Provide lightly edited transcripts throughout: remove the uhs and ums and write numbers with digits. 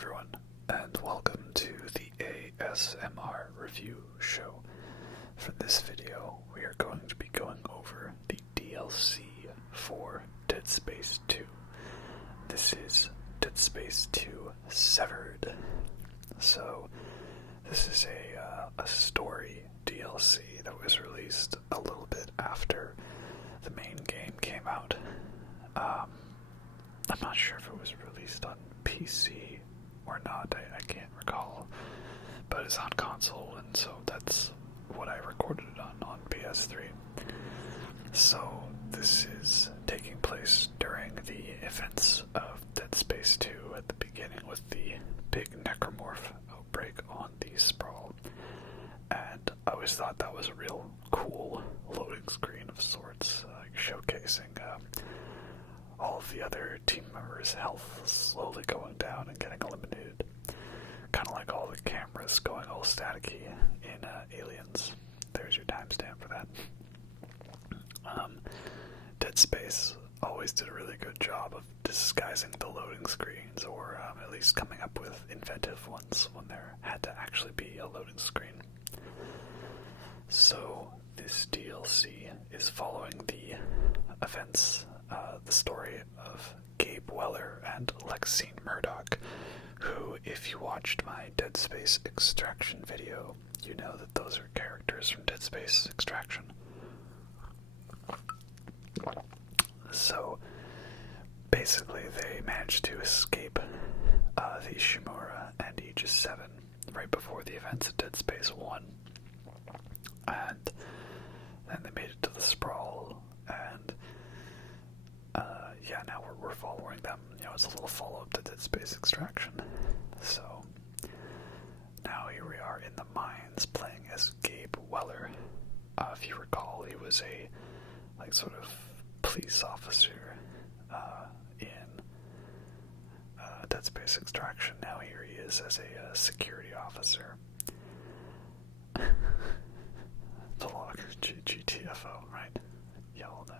everyone, and welcome to the ASMR review show. For this video, we are going to be going over the DLC for Dead Space 2. This is Dead Space 2 Severed. So, this is a story DLC that was released a little bit after the main game came out. I'm not sure if it was released on PC or not, I can't recall, but it's on console, and so that's what I recorded it on PS3. So this is taking place during the events of Dead Space 2 at the beginning with the big necromorph outbreak on the Sprawl, and I always thought that was a real cool loading screen of sorts, showcasing all of the other team members' health slowly going down and getting eliminated. Kind of like all the cameras going all staticky in Aliens. There's your timestamp for that. Dead Space always did a really good job of disguising the loading screens, or at least coming up with inventive ones when there had to actually be a loading screen. So this DLC is following the events, the story of Gabe Weller and Lexine Murdoch, who, if you watched my Dead Space Extraction video, you know that those are characters from Dead Space Extraction. So, basically, they managed to escape the Ishimura and Aegis 7 right before the events of Dead Space 1. And then they made it to the Sprawl, and now we're following them. It's a little follow-up to Dead Space Extraction. So, now here we are in the mines playing as Gabe Weller. If you recall, he was a, sort of police officer in Dead Space Extraction. Now here he is as a security officer. The log, GTFO, right? Y'all know.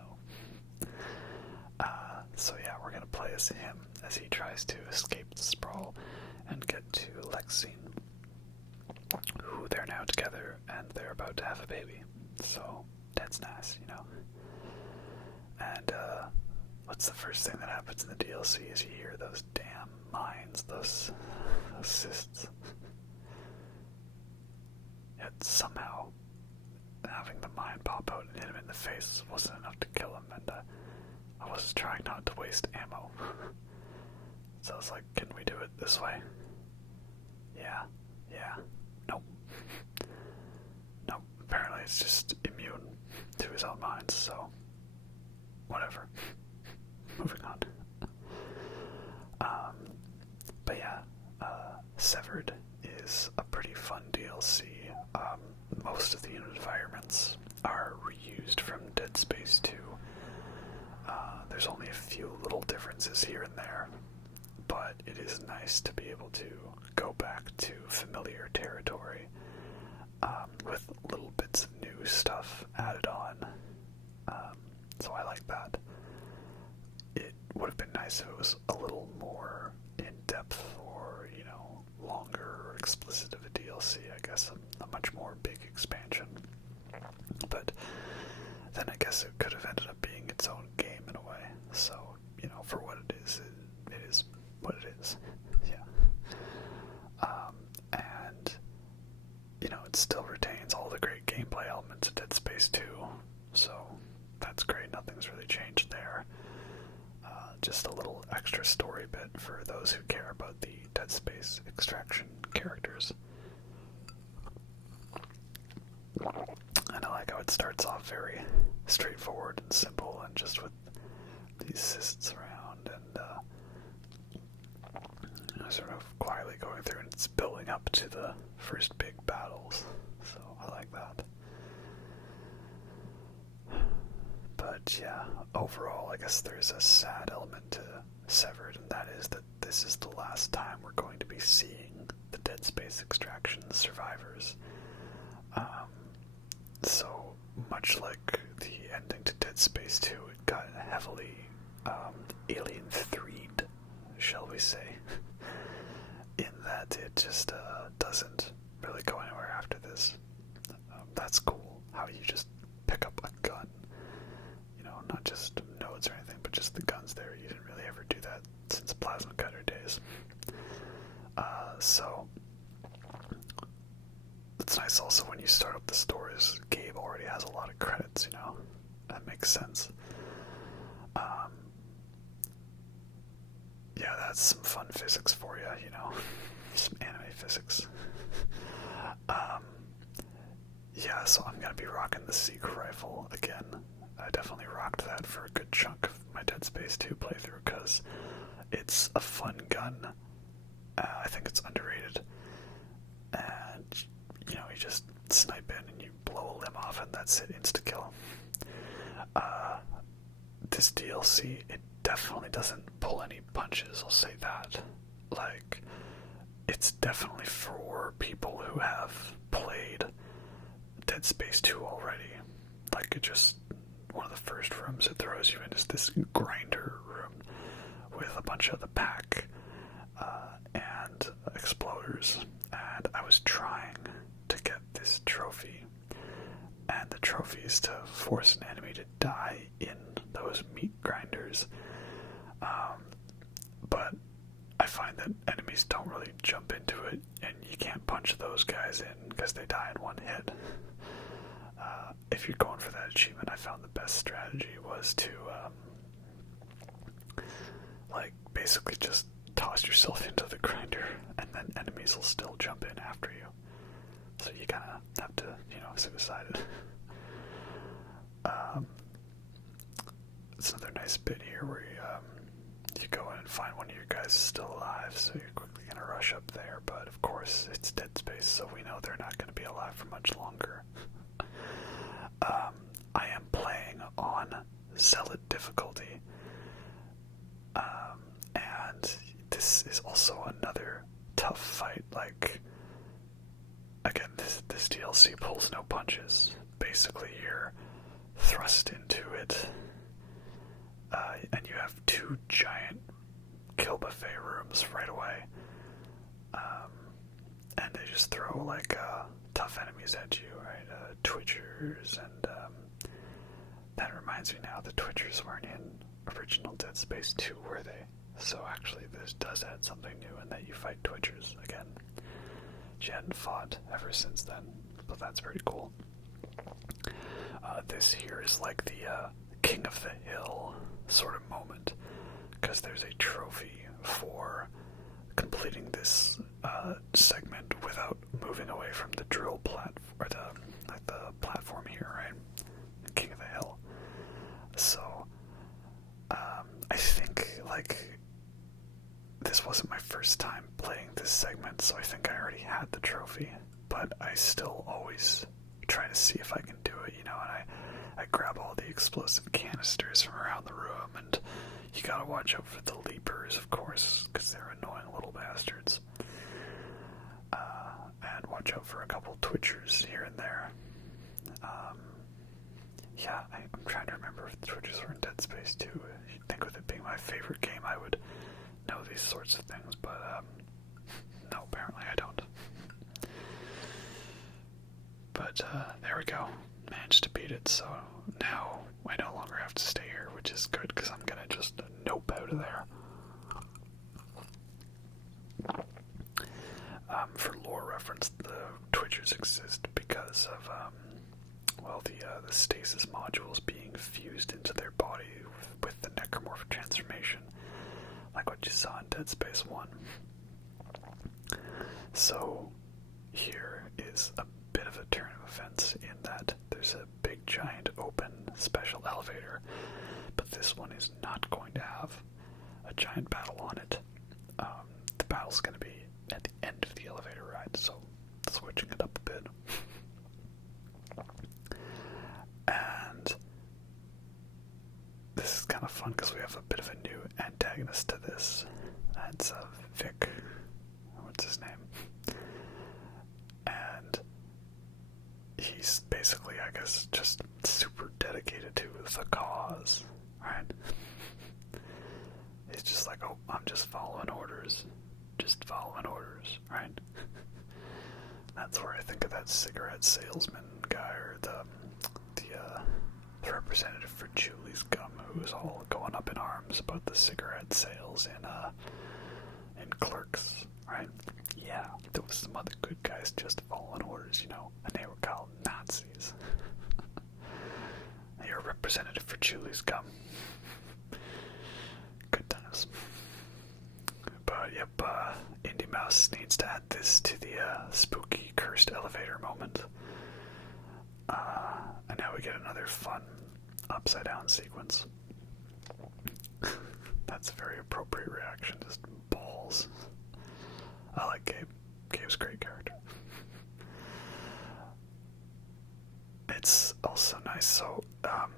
So yeah, we're gonna play as him as he tries to escape the Sprawl and get to Lexine, who they're now together and they're about to have a baby. So that's nice, And what's the first thing that happens in the DLC is you hear those damn mines, those cysts. Yet somehow having the mine pop out and hit him in the face wasn't enough to kill him, and I was trying not to waste ammo. So I was like, can we do it this way? Yeah. Nope. Nope. Apparently it's just immune to his own mines, so whatever. Moving on. But yeah, Severed is a pretty fun DLC. Most of the environments are reused from Dead Space 2. There's only a few little differences here and there, but it is nice to be able to go back to familiar territory with little bits of new stuff added on. So I like that. It would have been nice if it was a little more in-depth or, longer or explicit of a DLC, I guess, a much more big expansion. But then I guess it could have ended up being its own game in a way. So, for what it is what it is. Yeah. And, it still retains all the great gameplay elements of Dead Space 2. So, that's great. Nothing's really changed there. Just a little extra story bit for those who care about the Dead Space Extraction characters. And I like how it starts off very straightforward and simple, and just with these cysts around, and sort of quietly going through, and it's building up to the first big battles. So I like that. But yeah, overall, I guess there's a sad element to Severed, and that is that this is the last time we're going to be seeing the Dead Space Extraction survivors. So much like the ending to Dead Space 2, it got heavily Alien 3'd, shall we say. that it just doesn't really go anywhere after this. That's cool, how you just pick up a gun. You know, not just nodes or anything, but just the guns there. You didn't really ever do that since Plasma Cutter days. So, it's nice also when you start up the stores, Gabe already has a lot of credits, you know? That makes sense. Yeah, that's some fun physics for you, you know? Some anime physics. Yeah, so I'm gonna be rocking the Seeker rifle again. I definitely rocked that for a good chunk of my Dead Space 2 playthrough, because it's a fun gun. I think it's underrated. And, you know, you just snipe in and you blow a limb off and that's it, insta-kill. This DLC, it definitely doesn't pull any punches, I'll say that. Like, it's definitely for people who have played Dead Space 2 already. Like, it just, one of the first rooms it throws you in is this grinder room with a bunch of the pack and exploders. And I was trying to get this trophy, and the trophy is to force an enemy to die in those meat grinders. But I find that enemies don't really jump into it, and you can't punch those guys in because they die in one hit. If you're going for that achievement, I found the best strategy was to like basically just toss yourself into the grinder, and then enemies will still jump in after you. So you kind of have to, you know, suicide it. It's another nice bit here where you go in and find one of your guys still alive, so you're quickly going to rush up there, but of course it's Dead Space, so we know they're not going to be alive for much longer. I am playing on Zealot difficulty, and this is also another tough fight. Like, again, this DLC pulls no punches. Basically, you're thrust into it, and you have two giant kill buffet rooms right away, and they just throw like tough enemies at you, right? Twitchers, and that reminds me now, the Twitchers weren't in original Dead Space 2, were they? So actually this does add something new in that you fight Twitchers again, which you hadn't fought ever since then, but that's pretty cool. This here is like the King of the Hill sort of moment, because there's a trophy for completing this segment without moving away from the drill platform, or the platform here, right? King of the Hill. So, I think, like, this wasn't my first time playing this segment, so I think I already had the trophy, but I still always try to see if I can do it, you know, and I grab all the explosive canisters from around the room, and you gotta watch out for the leapers, of course, because they're annoying little bastards. And watch out for a couple Twitchers here and there. Yeah, I'm trying to remember if the Twitchers were in Dead Space 2. You'd think with it being my favorite game, I would know these sorts of things, but no, apparently I don't. But there we go. Managed to beat it, so now I no longer have to stay here, which is good, because I'm gonna just nope out of there. For lore reference, the Twitchers exist because of, the stasis modules being fused into their body with the necromorph transformation, like what you saw in Dead Space 1. So, here is a bit of a turn of events in that there's a big, giant, open, special elevator, but this one is not going to have a giant battle on it. The battle's going to be at the end of the elevator ride, so switching it up a bit. And this is kind of fun because we have a bit of a new antagonist to this. It's Vic. What's his name? And he's basically, I guess, just super dedicated to the cause, right? He's just like, oh, I'm just following orders. just following orders, right? That's where I think of that cigarette salesman guy, or the representative for Julie's Gum, who was all going up in arms about the cigarette sales in Clerks, right? Yeah, there was some other good guys just following orders, and they were called Nazis. You're a representative for Julie's Gum. Good times. But yep, Indy Mouse needs to add this to the spooky cursed elevator moment. And now we get another fun upside down sequence. That's a very appropriate reaction, just balls. I like Gabe. Gabe's a great character. It's also nice, so I'm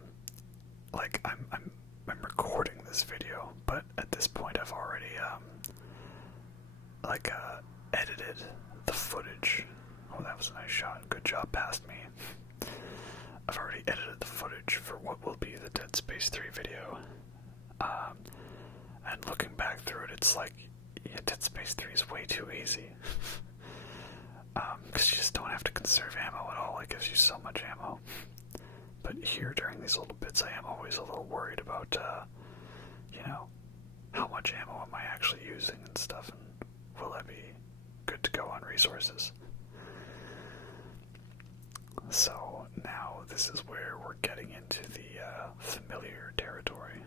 recording this video, but at this point I've already edited the footage. Oh, that was a nice shot. Good job past me. I've already edited the footage for what will be the Dead Space 3 video. And looking back through it, it's like, yeah, Dead Space 3 is way too easy. Because you just don't have to conserve ammo at all. It gives you so much ammo. But here, during these little bits, I am always a little worried about, how much ammo am I actually using and stuff, and will I be good to go on resources? So now this is where we're getting into the familiar territory.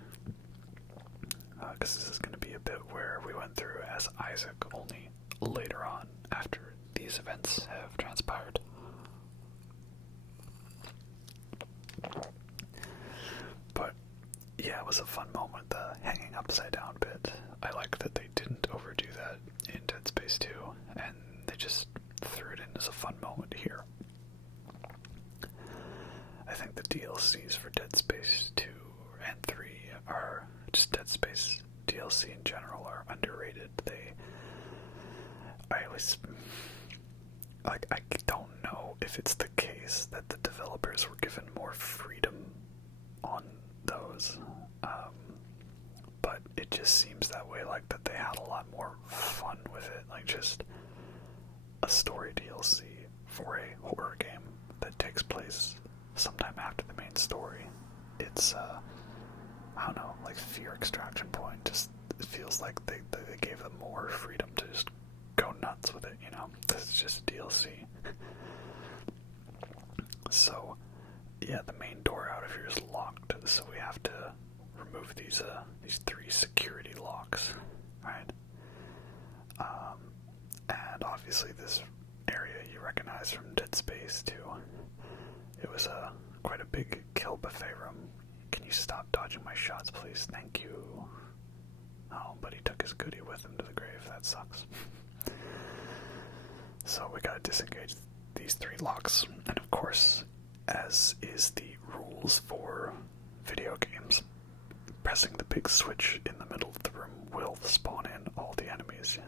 Because this is going to be a bit where we went through as Isaac, only later on, after these events have transpired. But yeah, it was a fun moment, the hanging upside down bit. I like that they didn't overdo that in Dead Space 2, and they just threw it in as a fun moment here. I think the DLCs for Dead Space 2 and 3 are, just Dead Space DLC in general, are underrated. I don't know if it's the case that the developers were given more freedom on those, but it just seems that way, like that they had a lot more fun with it, like just a story DLC for a horror game that takes place sometime after the main story. It's I don't know, like Fear Extraction Point, just it feels like they gave them more freedom to just go nuts with it, because it's just a DLC. So yeah, the main door out of here is locked, so we have to remove these 3 security locks, right? And obviously this area you recognize from Dead Space 2. It was quite a big kill buffet room. Can you stop dodging my shots, please? Thank you. Oh, but he took his goodie with him to the grave. That sucks. So we gotta disengage these 3 locks. And of course, as is the rules for video games, pressing the big switch in the middle of the room will spawn in all the enemies.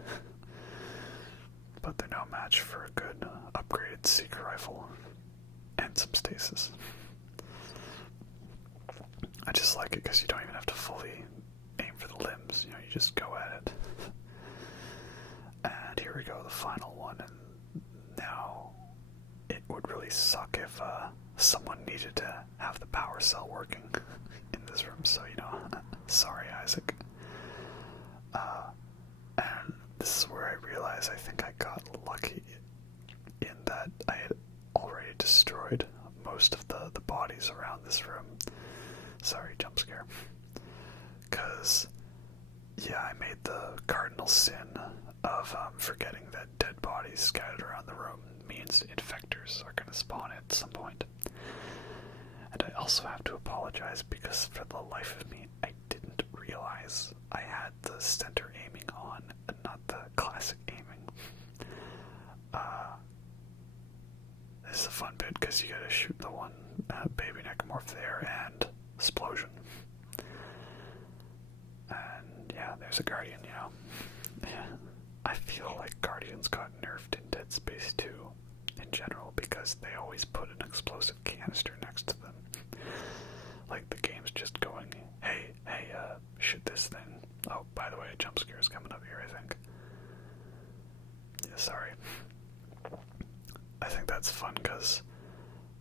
But they're no match for a good upgraded seeker rifle and some stasis. I just like it because you don't even have to fully aim for the limbs, you just go at it. And here we go, the final one, and now it would really suck if someone needed to have the power cell working in this room, so sorry Isaac. And this is where I realize I think I got lucky in that I had already destroyed most of the bodies around this room. Sorry, jump scare. Because, yeah, I made the cardinal sin of forgetting that dead bodies scattered around the room means infectors are going to spawn at some point. And I also have to apologize because for the life of me, I didn't realize I had the center aiming on and not the classic aiming. This is a fun bit because you gotta shoot the one baby necromorph there and explosion. And yeah, there's a guardian, Yeah. I feel like guardians got nerfed in Dead Space 2 in general because they always put an explosive canister next to them. Like the game's just going, hey, shoot this thing. Oh, by the way, a jump scare is coming up here, I think. sorry. I think that's fun because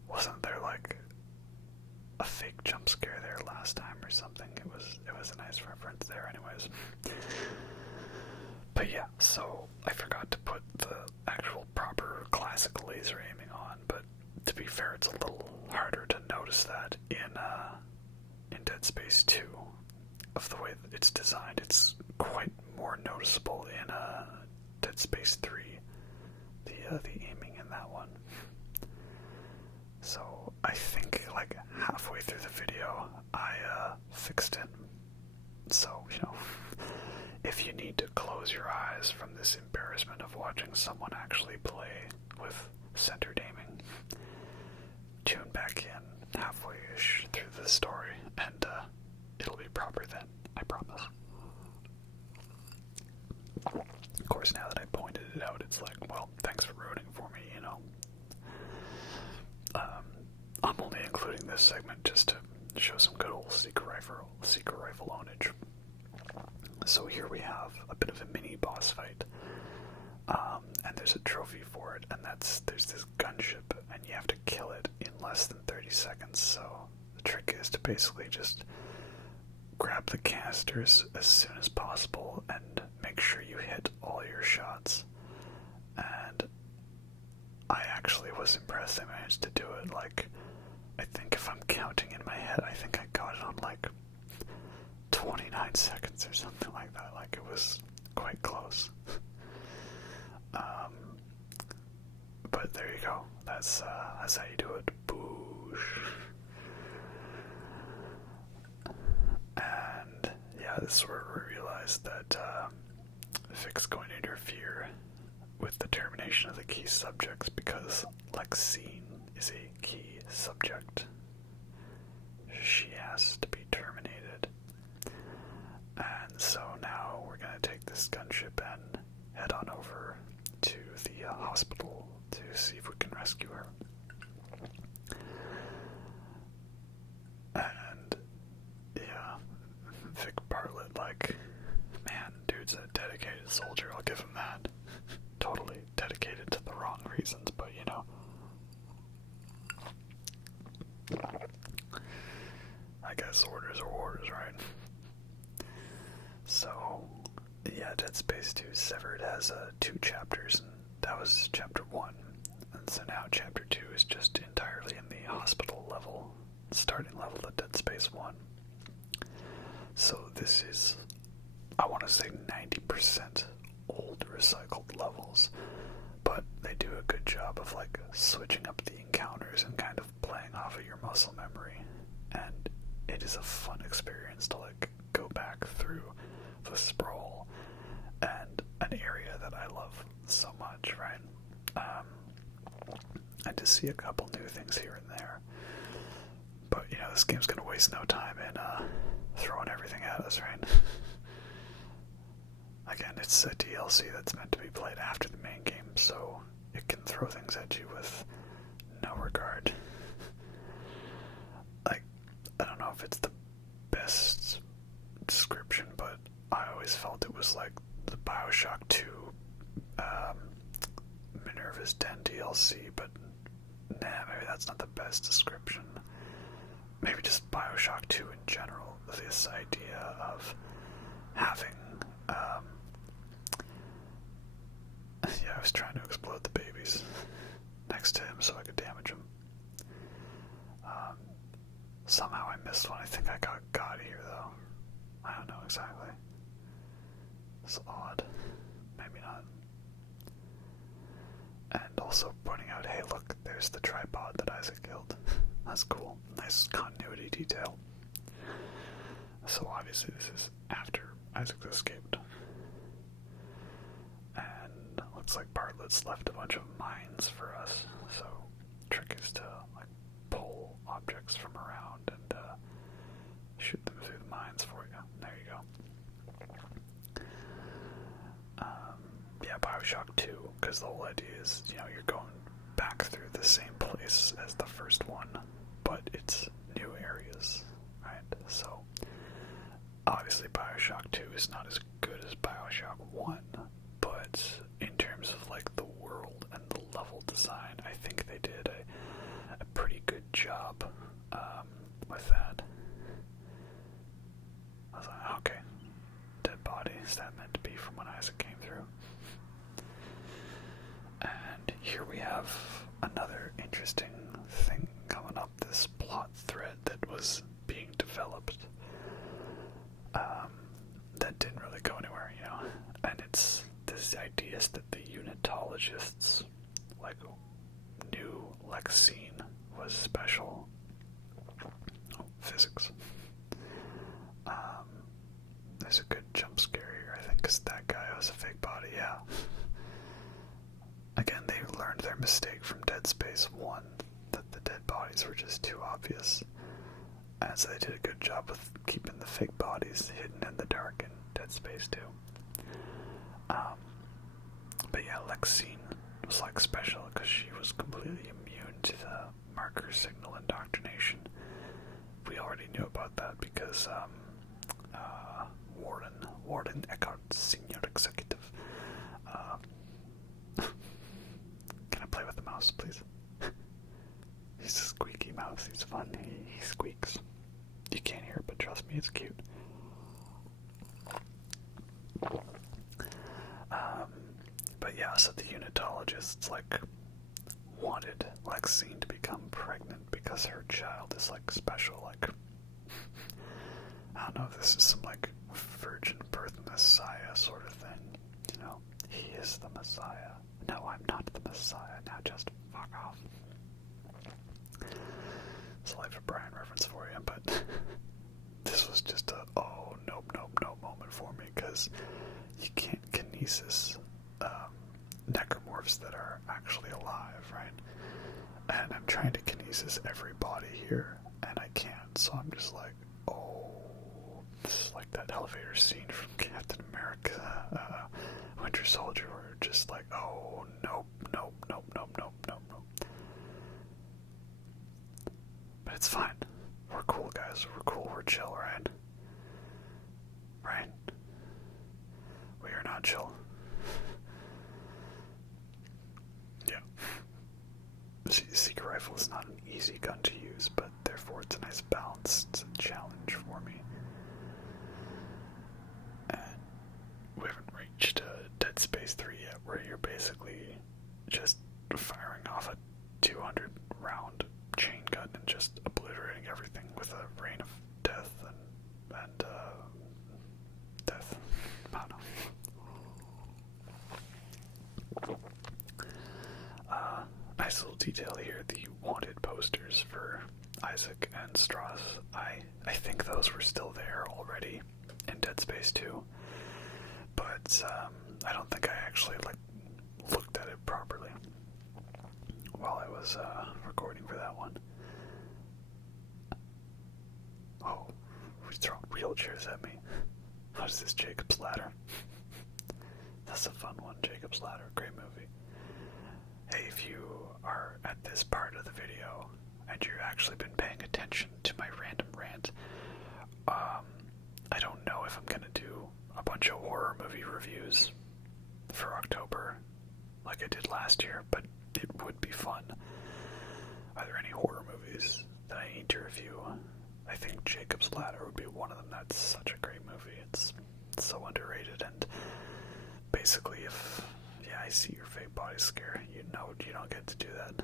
wasn't there like a fake jump scare there last time or something? It was a nice reference there anyways. But yeah, so I forgot to put the actual proper classic laser aiming on, but to be fair, it's a little harder to notice that in Dead Space 2 of the way that it's designed. It's quite more noticeable in Dead Space 3, the aiming in that one. So I think like halfway through the video I fixed it. So, if you need to close your eyes from this embarrassment of watching someone actually play with centered aiming, tune back in halfway-ish through the story, and it'll be proper then, I promise. Of course, now that I pointed it out, it's like, well, thanks for ruining for me, I'm only including this segment just to show some good old secret rifle ownage. So here we have a bit of a mini boss fight, and there's a trophy for it, and there's this gunship, and you have to kill it in less than 30 seconds. So the trick is to basically just grab the canisters as soon as possible and make sure you hit all your shots. And I actually was impressed I managed to do it. Like, I think if I'm counting in my head, I think I got it on like 29 seconds or something like that. Like, it was quite close. But there you go. That's how you do it. Boosh. And yeah, this is where we realized that Vic's going to interfere with the termination of the key subjects because Lexine is a key subject. She has to be terminated. And so now we're going to take this gunship and head on over to the hospital to see if we can rescue her. And yeah, Vic Bartlett, like, man, dude's a dedicated soldier, I'll give him that. Totally dedicated to the wrong reasons, but I guess orders are orders, right? So, yeah, Dead Space 2 Severed has 2 chapters, and that was chapter 1. And so now chapter 2 is just entirely in the hospital level, starting level of Dead Space 1. So this is, I want to say 90% old recycled levels, but they do a good job of like switching up the encounters and kind of playing off of your muscle memory. And it is a fun experience to like go back through the Sprawl, and an area that I love so much, right? And to see a couple new things here and there. But, this game's gonna waste no time in throwing everything at us, right? Again, it's a DLC that's meant to be played after the main game, so it can throw things at you with no regard. Like, I don't know if it's the best description, but I always felt it was like the BioShock 2 Minerva's Den DLC, but maybe that's not the best description. Maybe just BioShock 2 in general, this idea of having I was trying to explode the babies next to him so I could damage him. Somehow I missed one. I think I got here though. I don't know exactly. It's odd. Maybe not. And also pointing out, hey look, there's the tripod that Isaac killed. That's cool. Nice continuity detail. So obviously this is after Isaac escaped. And looks like Bartlett's left a bunch of mines for us. So trick is to like pull objects from around and shoot them through the mines for you. There you go. Yeah, BioShock 2, because the whole idea is, you're going back through the same place as the first one, but it's new areas, right? So, obviously BioShock 2 is not as good as BioShock 1, but in terms of, like, job with that. I was like, okay, dead body, is that meant to be from when Isaac came through? And here we have another interesting thing coming up, this plot thread that was being developed that didn't really go anywhere, and it's this idea that the unitologists knew Lexine was special. Physics. There's a good jump scare here, I think, because that guy was a fake body, yeah. Again, they learned their mistake from Dead Space 1, that the dead bodies were just too obvious. And so they did a good job with keeping the fake bodies hidden in the dark in Dead Space 2. But yeah, Lexine was special because she was completely immune to the marker signal indoctrination. We already knew about that because Warden Eckhart, Senior Executive. Can I play with the mouse, please? He's a squeaky mouse. He's fun. He squeaks. You can't hear it, but trust me, it's cute. But yeah, so the unitologists wanted Lexine to become pregnant because her child is special. I don't know if this is some virgin birth Messiah sort of thing. He is the Messiah. No, I'm not the Messiah. Now just fuck off. It's a Life of Brian reference for you, but this was just a nope moment for me, because you can't kinesis necromorphs that are actually alive, right? And I'm trying to kinesis every body here, and I can't, so I'm just this is like that elevator scene from Captain America, Winter Soldier, where just nope. But it's fine. We're cool, guys. We're cool. We're chill, right? Right? We are not chill. Yeah. Secret rifle is not an easy gun to use, but therefore it's a nice balanced challenge for me. And we haven't reached Dead Space 3 yet, where you're basically just firing off a 200 round chain gun and just obliterating everything with a rain of death and death. I don't know. Nice little detail here, the wanted posters for Isaac and Strauss. I think those were still there already in Dead Space 2, but I don't think I actually looked at it properly while I was recording for that one. Oh, he's throwing wheelchairs at me. What is this, Jacob's Ladder? That's a fun one, Jacob's Ladder, great movie. Hey, if you are at this part of the video and you've actually been paying attention to my random rant, I don't know if I'm gonna do a bunch of horror movie reviews for October like I did last year, but it would be fun. Are there any horror movies that I need to review? I think Jacob's Ladder would be one of them. That's such a great movie. It's so underrated, and basically if I see your fake body scare, you don't get to do that.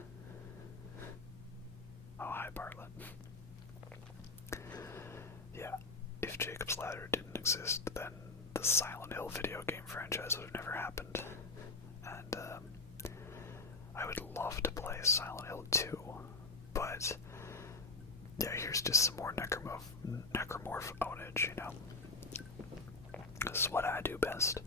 Oh, hi, Bartlett. Yeah, if Jacob's Ladder didn't exist, then the Silent Hill video game franchise would have never happened. And I would love to play Silent Hill 2, but yeah, here's just some more necromorph ownage, This is what I do best.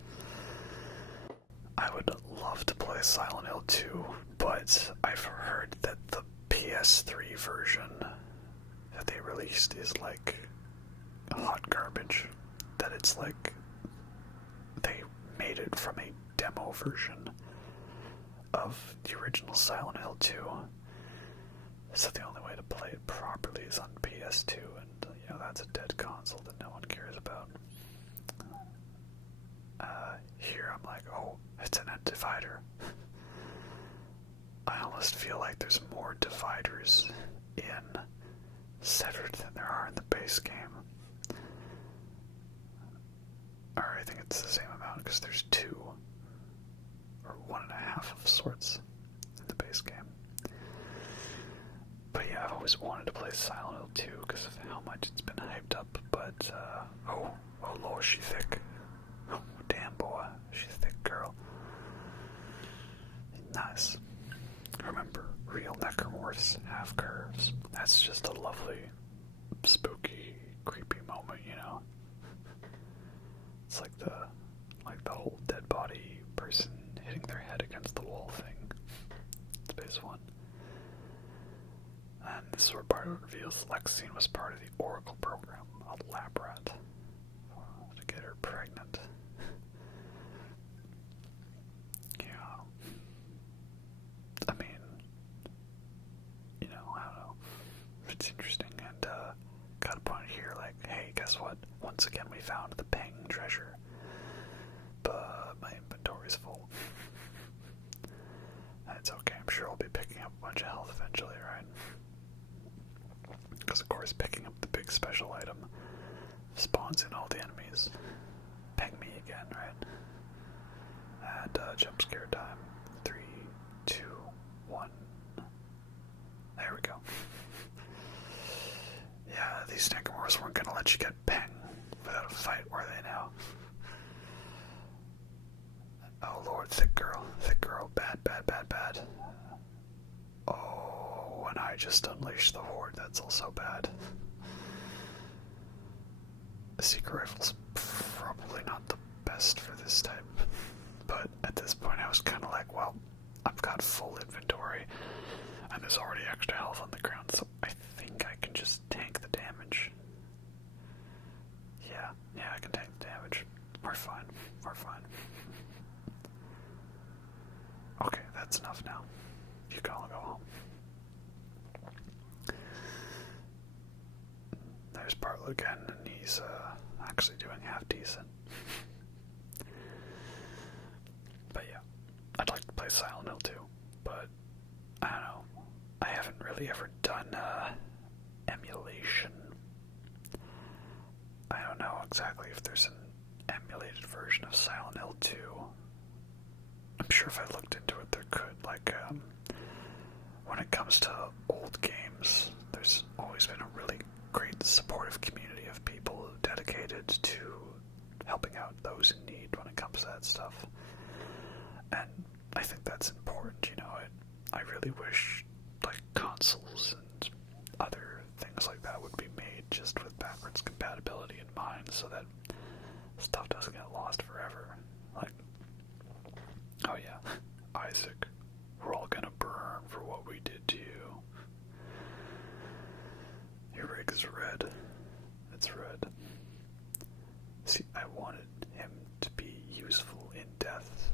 I would love to play Silent Hill 2, but I've heard that the PS3 version that they released is hot garbage. That it's they made it from a demo version of the original Silent Hill 2. So the only way to play it properly is on PS2, and that's a dead console that no one cares about. Here I'm it's an divider. I almost feel like there's more dividers in million severed than there are in the base game. Or I think it's the same amount because there's 2 or 1.5 of sorts in the base game. But yeah, I've always wanted to play Silent Hill 2 because of how much it's been hyped up. But oh Lord, she's thick. Oh damn boy, she's a thick girl. Nice. Remember, real necromorphs have curves. That's just a lovely, spooky, creepy moment, you know. It's like the whole dead body person hitting their head against the wall thing. It's base 1. And this sword part reveals Lexine was part of the Oracle program, a lab rat, to get her pregnant. Yeah. I mean, you know, I don't know. It's interesting, and got a point here, like, hey, guess what? Once again, we found the Peng treasure, but my inventory's full. And it's okay, I'm sure I'll be picking up a bunch of health eventually, right? Because, of course, picking up the big special item spawns in all the enemies. Peng me again, right? And jump scare time. 3, 2, 1. There we go. Yeah, these necromorphs weren't gonna let you get Peng without a fight, were they now? Oh lord, thick girl, bad. Oh, and I just unleashed the horde, that's also bad. The secret rifle's probably not the best for this type, but at this point I was kind of like, well, I've got full inventory, and there's already extra health on the ground, so I think I can just tank the damage. Yeah, I can tank the damage. We're fine. Okay, that's enough now. You can all go home. There's Bartlett again, and he's actually doing half decent. But yeah, I'd like to play Silent Hill 2, but I don't know. I haven't really ever done emulation. I don't know exactly if there's an emulated version of Silent Hill 2. I'm sure if I looked into it, there could. Like, when it comes to old games, there's always been a really great supportive community of people dedicated to helping out those in need when it comes to that stuff. And I think that's important, you know. I really wish, like, consoles and other things like that would be made just with backwards compatibility in mind so that stuff doesn't get lost forever. Like, oh yeah, Isaac, we're all gonna burn for what we did to you. Your rig is red. It's red. See, I wanted him to be useful in death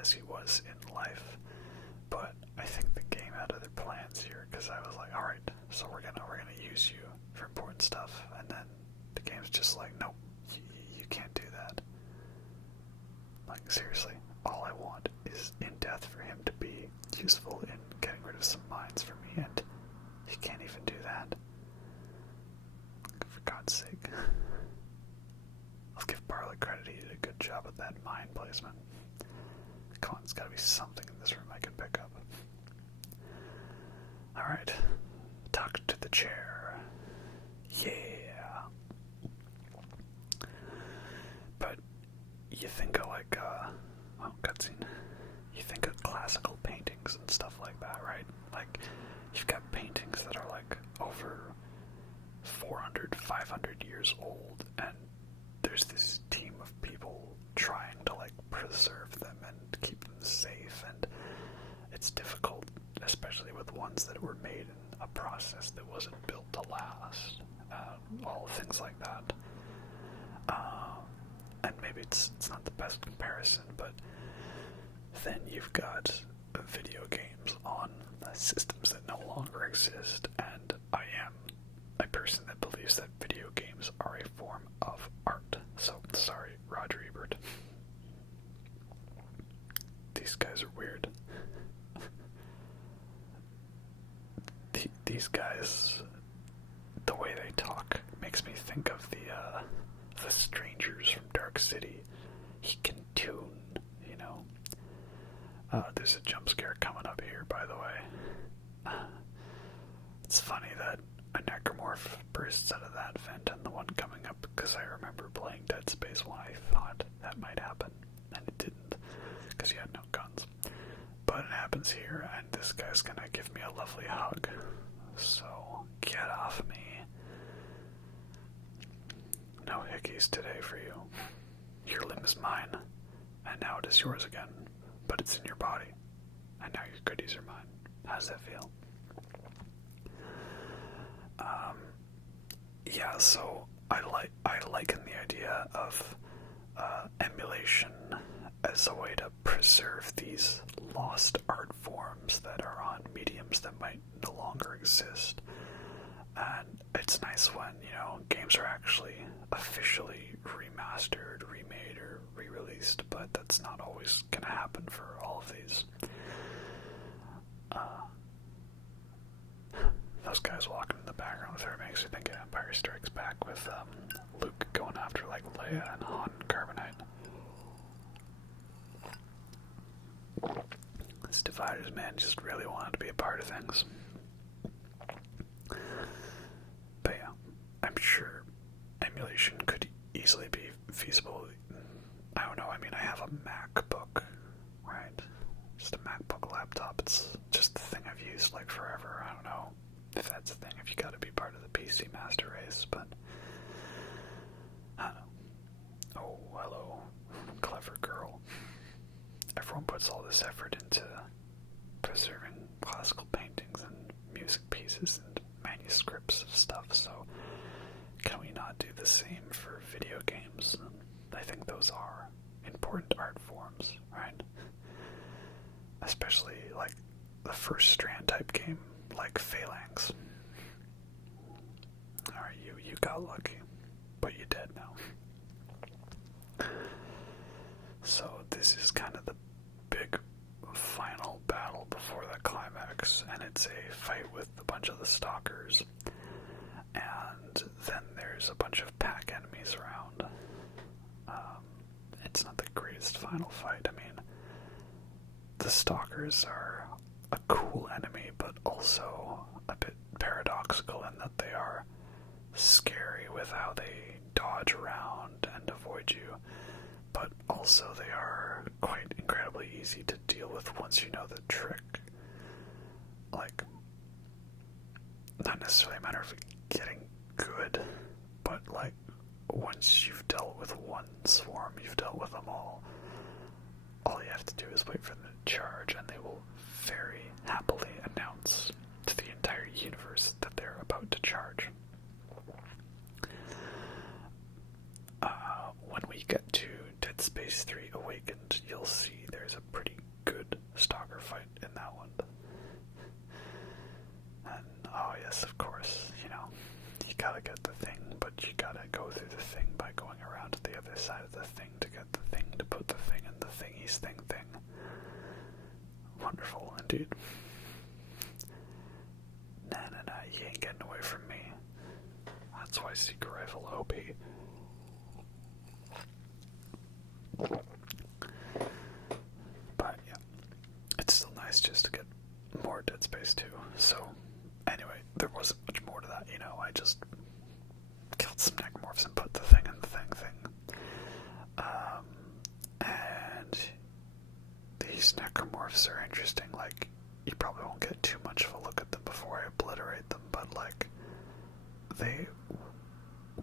as he was in life, but I think the game had other plans here, because I was like, alright, so we're gonna use you for important stuff, and then the game's just like, nope, you can't do that. Like, seriously, all I want is in death for him to be useful in getting rid of some mines for me, and he can't even do that. For God's sake. I'll give Bartlett credit, he did a good job at that mine placement. Come on, there's gotta be something in this room I can pick up. Alright. Talk to the chair. Yeah. But you think of like, cutscene. You think of classical paintings and stuff like that, right? Like, you've got paintings that are like over 400, 500 years old, and there's this team of people trying to like preserve them and keep them safe, and it's difficult, especially with ones that were made in a process that wasn't built to last, all things like that. And maybe it's not the best comparison, but then you've got video games on systems that no longer exist, and I am a person that believes that video games are a form of art. So, sorry, Roger Ebert. These guys are weird. these guys, the way they talk makes me think of the strangers from Dark City. He can tune, you know. There's a jump scare coming up here, by the way. It's funny that a necromorph bursts out of that vent and the one coming up, because I remember playing Dead Space when I thought that might happen, and it didn't, because you had no guns. But it happens here, and this guy's gonna give me a lovely hug. So, get off me. No hickeys today for you. Your limb is mine, and now it is yours again, but it's in your body, and now your goodies are mine. How does that feel? Yeah, so I liken the idea of emulation as a way to preserve these lost art forms that are on mediums that might no longer exist. And it's nice when, you know, games are actually officially remastered, remade, or re-released, but that's not always going to happen for all of these. Those guys walking in the background with her makes me think of Empire Strikes Back with Luke going after like Leia and Han Carbonite. This Dividers, man, just really wanted to be a part of things. But yeah, I'm sure emulation could easily be feasible. I don't know, I mean, I have a MacBook, right? Just a MacBook laptop. It's just the thing I've used like forever. I don't know if that's a thing, if you gotta be part of the PC master race, but I don't know. Oh, hello, clever girl. Everyone puts all this effort into preserving classical paintings and music pieces and manuscripts of stuff, so can we not do the same for video games? I think those are important art forms, right? Especially like the first Strand type game, like Phalanx. Alright, you got lucky, but you're dead now. So this is kind of the big final battle before the climax, and it's a fight with a bunch of the stalkers, and then there's a bunch of pack enemies around. It's not the greatest final fight. I mean, the stalkers are a cool enemy, but also a bit paradoxical in that they are scary with how they dodge around and avoid you, but also they are quite incredibly easy to deal with once you know the trick. Like, not necessarily a matter of getting good, but like, once you've dealt with one swarm, you've dealt with them all. All you have to do is wait for them to charge, and they will very happily announce to the entire universe that they're about to charge. When we get to Dead Space 3 Awakened, you'll see there's a pretty good stalker fight in that one. And, oh yes, of course, you know, you gotta get the thing, but you gotta go through the thing by going around to the other side of the thing to get the thing, to put the thing in the thingy's thing. Wonderful, indeed. Nah, you ain't getting away from me. That's why Secret Rifle OP. But yeah, it's still nice just to get more Dead Space 2. So anyway, there wasn't much more to that, you know. I just killed some necromorphs and put the thing in the thing. And these necromorphs are interesting. Like, you probably won't get too much of a look at them before I obliterate them, but like, they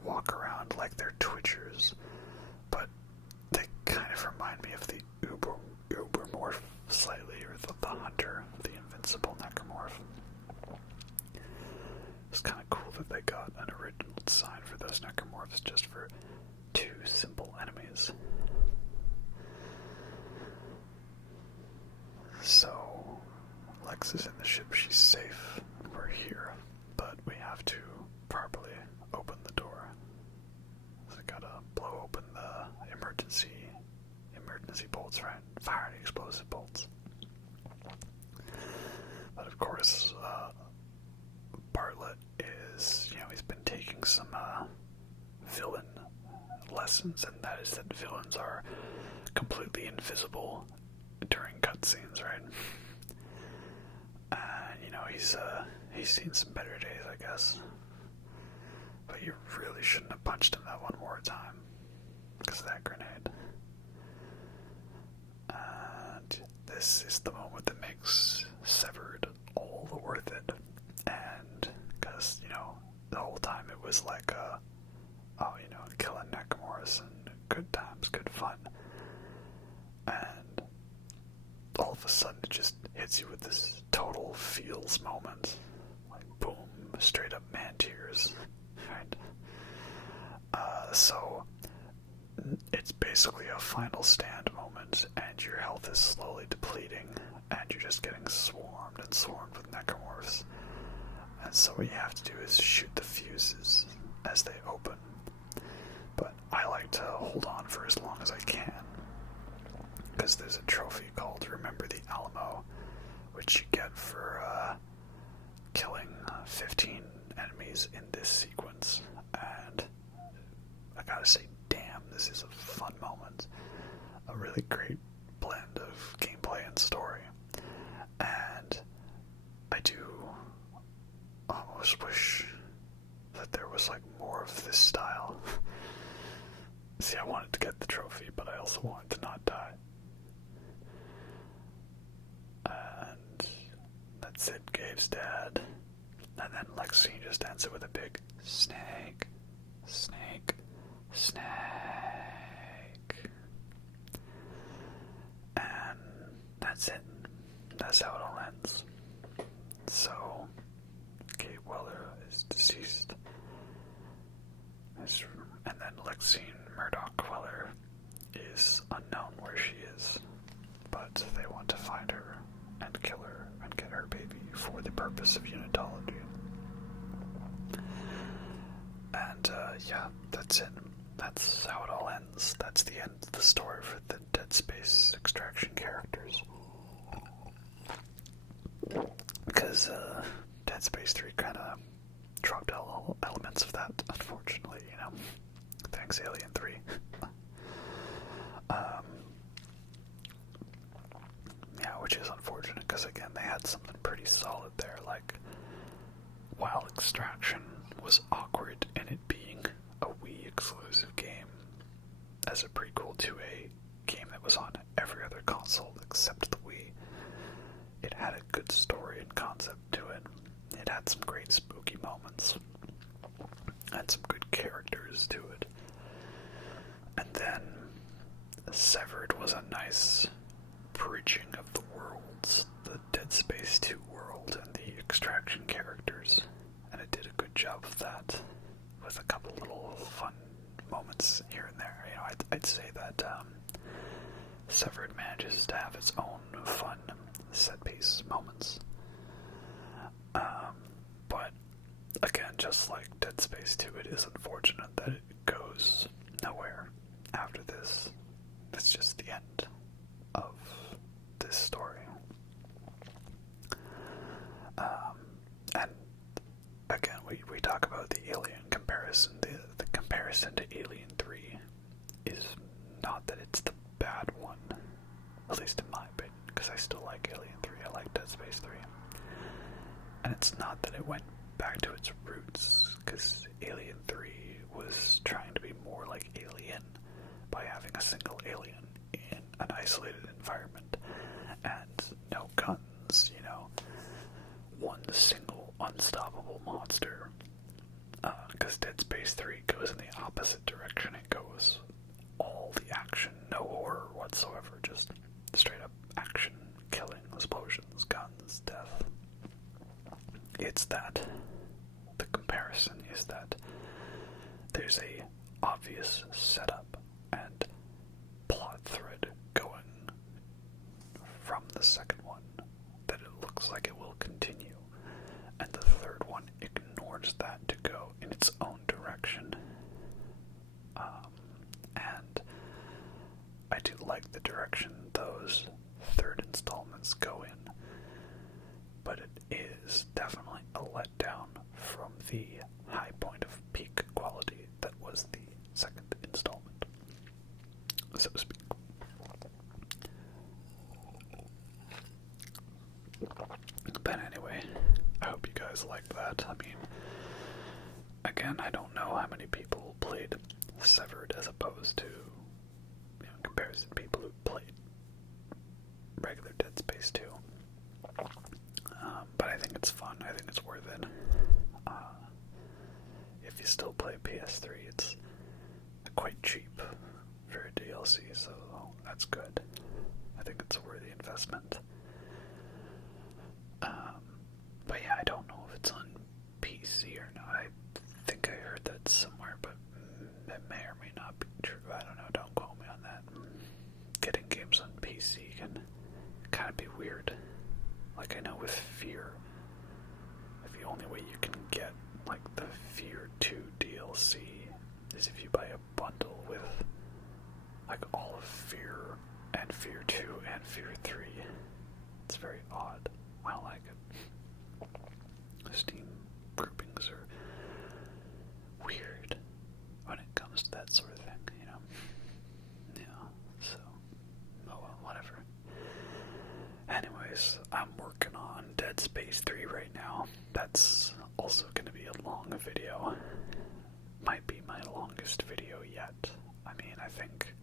walk around like they're twitchers, but they kind of remind me of the Ubermorph slightly, or the hunter, the invincible necromorph. It's kind of cool that they got an original design for those necromorphs just for two simple enemies. So, Lex is in the ship, she's safe, we're here, but we have to properly open the door. So I gotta blow open the emergency bolts, right? Fire the explosive bolts. But of course, teaching some villain lessons, and that is that villains are completely invisible during cutscenes, right? You know, he's seen some better days, I guess. But you really shouldn't have punched him that one more time, because of that grenade. And this is the moment that makes Severed all the worth it. And because, you know, the whole time it was like, killing Nakamura's and good times, good fun. And all of a sudden it just hits you with this total feels moment. Like, boom, straight up man tears. Right? So it's basically a final stand moment, and your health is slowly depleting, and you're just getting swarmed and swarmed with necromorphs. And so what you have to do is shoot the fuses as they open. But I like to hold on for as long as I can, because there's a trophy called Remember the Alamo, which you get for killing 15 enemies in this sequence. And I gotta say, damn, this is a fun moment. A really great blend of gameplay and story. And I do almost wish that there was like more of this style. See, I wanted to get the trophy, but I also wanted to not die. And that's it, Gabe's dead. And then Lexine just ends it with a big snake, snake, snake. And that's it. That's how it all ends. So, Gabe Weller is deceased. And then Lexine Murdoch Weller is unknown where she is. But they want to find her and kill her and get her baby for the purpose of unitology. And, that's it. That's how it all ends. That's the end of the story for the Dead Space extraction characters. Because, Dead Space 3 kind of dropped all elements of that, unfortunately, you know. Thanks, Alien 3. Which is unfortunate, because again, they had something pretty solid there. Like, while Extraction was awkward in it being a Wii exclusive game, as a prequel to a game that was on every other console except the Wii, it had a good story and concept to it. It had some great spooky moments, and some good characters to it. And then Severed was a nice bridging of the worlds, the Dead Space 2 world and the Extraction characters, and it did a good job of that, with a couple little fun moments here and there. You know, I'd say that Severed manages to have its own fun set-piece moments. But again, just like Dead Space 2, it is unfortunate that it goes nowhere after this. It's just the end of this story. And again, we talk about the Alien comparison. The comparison to Alien 3 is not that it's the bad one, at least in my opinion, because I still like Alien 3. I like Dead Space 3. And it's not that it went back to its roots, because Alien 3 was trying to be more like Alien by having a single alien in an isolated environment and no guns, you know, one single unstoppable monster. Because Dead Space 3 goes in the opposite direction. It goes all the action, no horror whatsoever, just straight up action, killing, explosions, guns, death. It's that the comparison is that there's a obvious setup and plot thread going from the second one that it looks like it will continue, and the third one ignores that to go in its own direction. And I do like the direction those third installments go in, but it is definitely a letdown from the high point of peak that. I mean, again, I don't know how many people played Severed as opposed to, in comparison, people who played regular Dead Space 2. But I think it's fun. I think it's worth it. If you still play PS3, it's quite cheap for a DLC, so that's good. I think it's a worthy investment. But yeah, I don't know if it's on PC or not. I think I heard that somewhere, but it may or may not be true. I don't know. Don't quote me on that. Getting games on PC can kind of be weird. Like, I know with Fear, the only way you can get, like, the Fear 2 DLC is if you buy a bundle with, like, all of Fear and Fear 2 and Fear 3. It's very odd. I don't like it. Steam groupings are weird when it comes to that sort of thing, you know? Yeah, so, oh well, whatever. Anyways, I'm working on Dead Space 3 right now. That's also going to be a long video. Might be my longest video yet. I mean, I think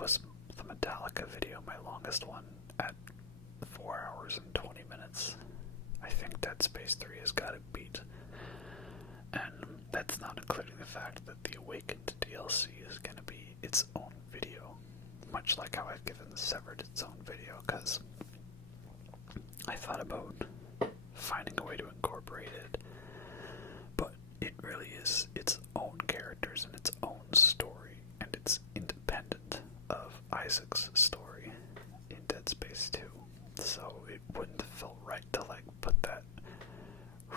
was the Metallica video my longest one at 4 hours and 20 minutes. I think Dead Space 3 has got it beat. And that's not including the fact that the Awakened DLC is going to be its own video. Much like how I've given Severed its own video, because I thought about finding a way to incorporate it, but it really is its own characters and its own story, and it's independent of Isaac's story in Dead Space 2. So it wouldn't have felt right to like put that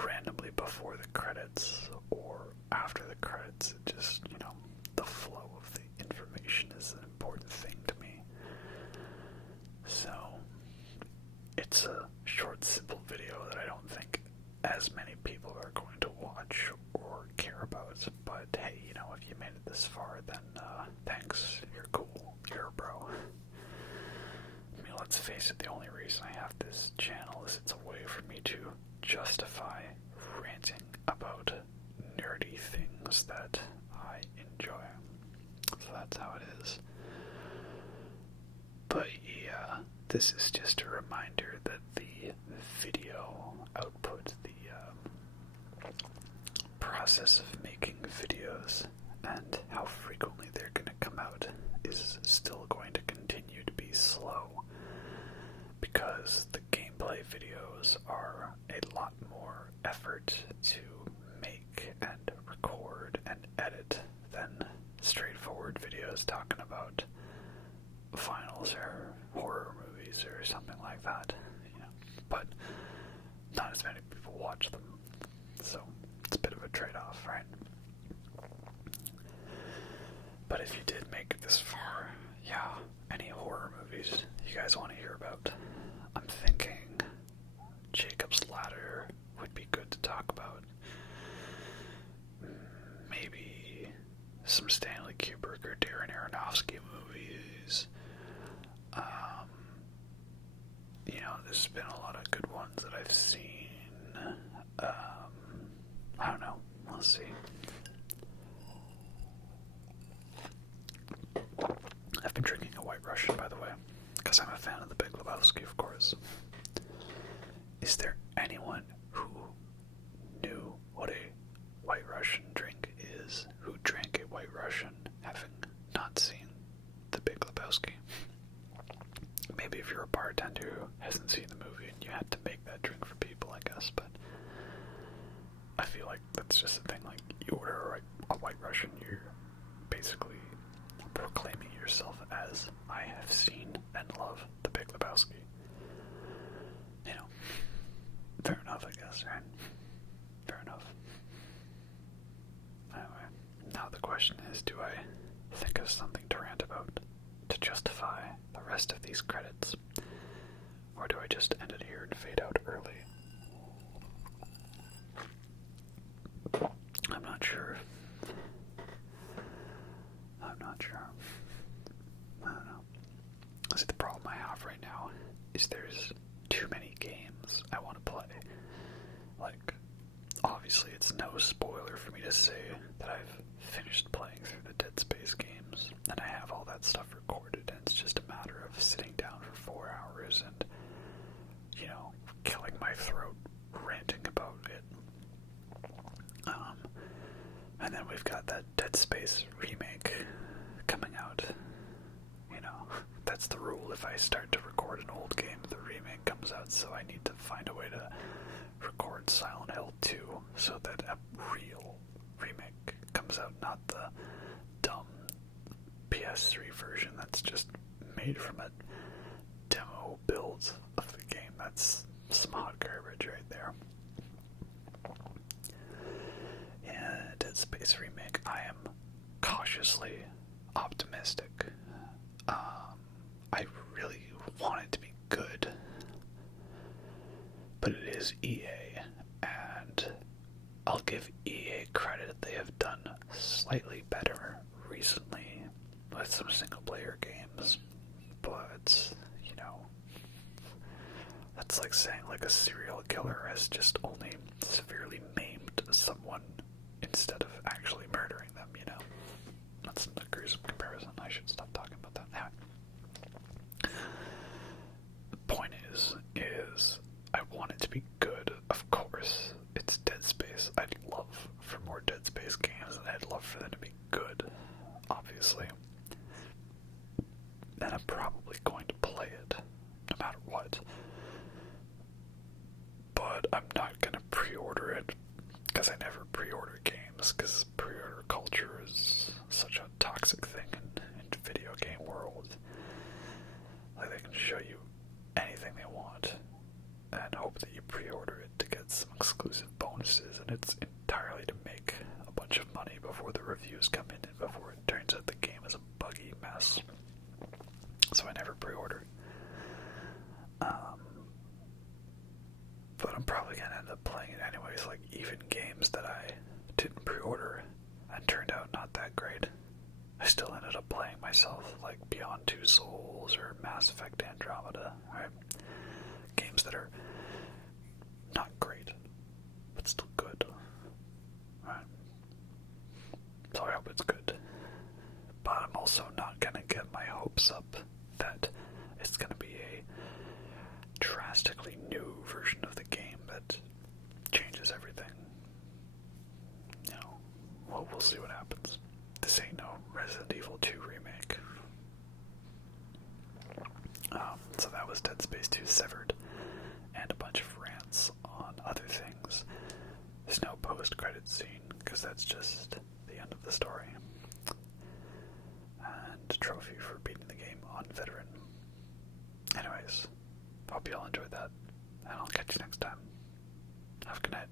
randomly before the credits or after the credits. It just, the flow of the information is an important thing to me. So it's a short, simple video that I don't think as many people are going to watch or care about. But hey, if you made it this far, then thanks. You're cool. You're a bro. I mean, let's face it, the only reason I have this channel is it's a way for me to justify ranting about nerdy things that I enjoy. So that's how it is. But yeah, this is just a reminder that the video output, the process of making videos and how frequently they're going to come out is still going to continue to be slow, because the gameplay videos are a lot more effort to make and record and edit than straightforward videos talking about finals or horror movies or something like that, but not as many people watch them, so it's a bit of a trade-off, right? But if you did make it this far, yeah, any horror movies you guys want to hear about? I'm thinking Jacob's Ladder would be good to talk about. Maybe some Stanley Kubrick or Darren Aronofsky movies. There's been a lot of good ones that I've seen. I don't know. We'll see. I've been drinking a White Russian, by the way, because I'm a fan of The Big Lebowski, of course. Is there anyone who knew what a White Russian drink is, who drank a White Russian having not seen The Big Lebowski? Maybe if you're a bartender who hasn't seen the movie and you had to make that drink for people, I guess, but I feel like that's just a thing. Like, you order a White Russian, you're basically proclaiming yourself as, I have seen and love The Big Lebowski. Fair enough, I guess, right? Fair enough. Anyway, now the question is, do I think of something to rant about to justify the rest of these credits? Or do I just end it here and fade out early? I'm not sure. I don't know. See, the problem I have right now is there's too many games I want to play. Like, obviously it's no spoiler for me to say that I've finished playing through the Dead Space games, and I have all that stuff recorded, and it's just a matter of sitting down for 4 hours and, killing my throat ranting about it. And then we've got that Dead Space remake coming out. That's the rule. If I start to record an old game, the remake comes out, so I need to find a way to record Silent Hill 2 so that a real remake comes out, not the dumb PS3 version that's just made from a demo build of the game. That's some hot garbage right there. Yeah, Dead Space remake, I am cautiously optimistic. I really want it to be good, but it is EA, and I'll give EA credit. They have done slightly better recently with some single-player games, but, that's like saying a serial killer has just only severely maimed someone instead of actually murdering them, That's a gruesome comparison. I should stop talking about that. Anyway. The point is I want it to be good, of course. It's Dead Space. I'd love for more Dead Space games, and I'd love for them to be good, obviously. And I'm probably going to play it, no matter what. But I'm not going to pre-order it, because I never pre-order games, because pre-order culture is such a toxic thing in the video game world. They can show you anything they want and hope that you pre-order it to get some exclusive bonuses, and it's entirely to make a bunch of money before the reviews come in and before it turns out the game is a buggy mess. So I never pre-order. But I'm probably going to end up playing it anyways, even games that I didn't pre-order and turned out not that great. I still ended up playing myself, Beyond Two Souls or Mass Effect Andromeda, right? Games that are not great, but still good, right? So I hope it's good. But I'm also not gonna get my hopes up that it's gonna be a drastically new version of the game that changes everything. Well, we'll see what happens. This ain't no Resident Evil 2 remake. So that was Dead Space 2 Severed, and a bunch of rants on other things. There's no post-credit scene, because that's just the end of the story. And a trophy for beating the game on Veteran. Anyways, hope you all enjoyed that, and I'll catch you next time. Have a good night.